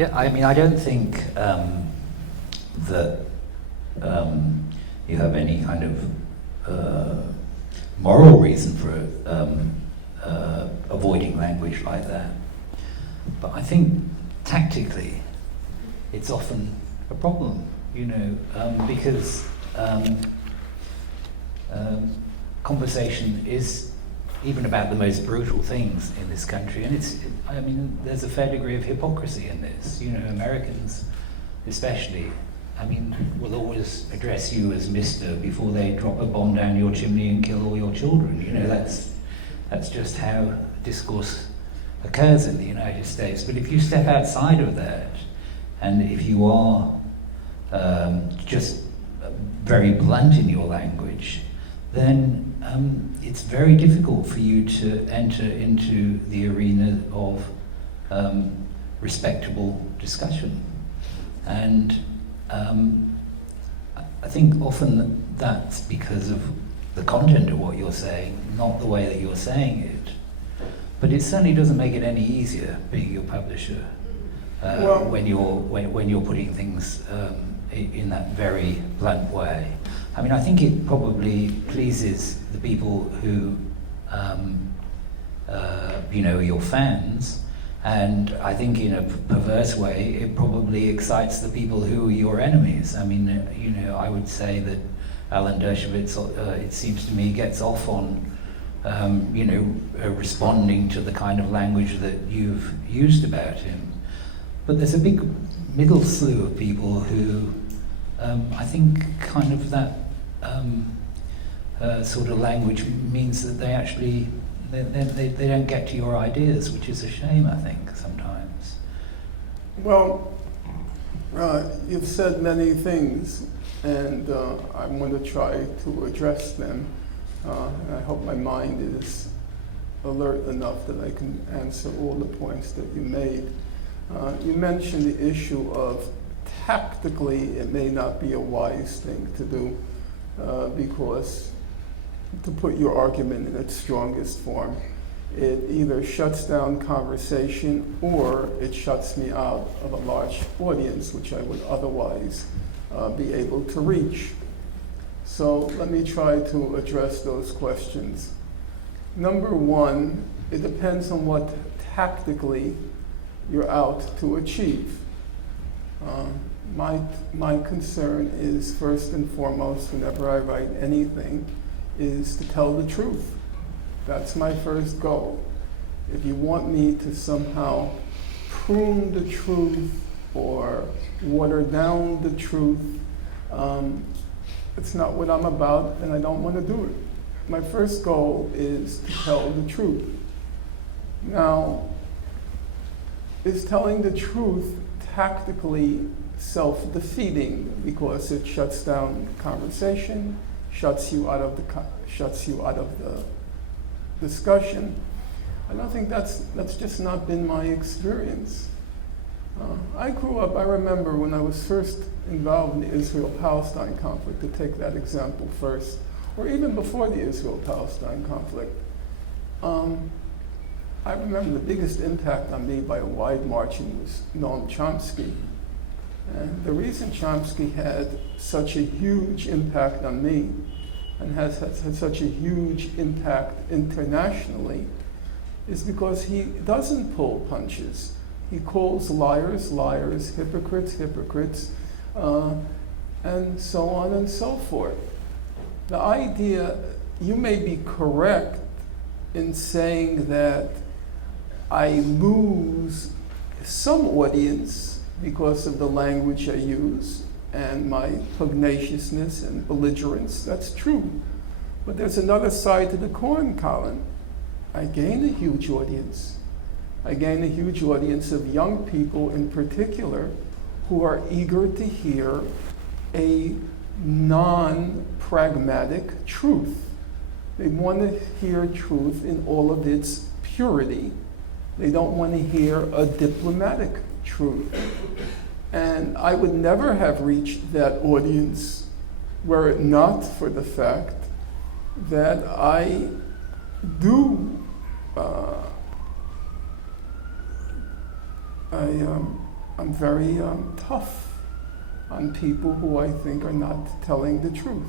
I don't think that you have any kind of moral reason for avoiding language like that. But I think tactically, it's often a problem, because conversation is even about the most brutal things in this country, and there's a fair degree of hypocrisy in this. Americans especially, will always address you as Mr. before they drop a bomb down your chimney and kill all your children. That's just how discourse occurs in the United States. But if you step outside of that, and if you are just very blunt in your language, then it's very difficult for you to enter into the arena of respectable discussion. And I think often that's because of the content of what you're saying, not the way that you're saying it. But it certainly doesn't make it any easier being your publisher when you're putting things in that very blunt way. I think it probably pleases the people who, your fans, and I think in a perverse way, it probably excites the people who are your enemies. I would say that Alan Dershowitz, it seems to me, gets off on, responding to the kind of language that you've used about him. But there's a big middle slew of people who, I think, kind of that sort of language means that they actually they don't get to your ideas, which is a shame, I think, sometimes. Well, you've said many things, and I'm going to try to address them. And I hope my mind is alert enough that I can answer all the points that you made. You mentioned the issue of tactically it may not be a wise thing to do, because to put your argument in its strongest form, it either shuts down conversation or it shuts me out of a large audience which I would otherwise be able to reach. So let me try to address those questions. Number one, it depends on what tactically you're out to achieve. My concern is, first and foremost, whenever I write anything, is to tell the truth. That's my first goal. If you want me to somehow prune the truth or water down the truth, it's not what I'm about, and I don't want to do it. My first goal is to tell the truth. Now, is telling the truth tactically self-defeating because it shuts down conversation, shuts you out of the discussion? I don't think that's just not been my experience. I grew up, I remember when I was first involved in the Israel-Palestine conflict, to take that example first, or even before the Israel-Palestine conflict. I remember the biggest impact on me by a wide margin was Noam Chomsky. And the reason Chomsky had such a huge impact on me and has had such a huge impact internationally is because he doesn't pull punches. He calls liars, liars, hypocrites, hypocrites, and so on and so forth. The idea, you may be correct in saying that I lose some audience because of the language I use and my pugnaciousness and belligerence. That's true. But there's another side to the coin, Colin. I gain a huge audience. I gain a huge audience of young people in particular who are eager to hear a non-pragmatic truth. They want to hear truth in all of its purity. They don't want to hear a diplomatic truth. And I would never have reached that audience were it not for the fact that I do I'm very tough on people who I think are not telling the truth.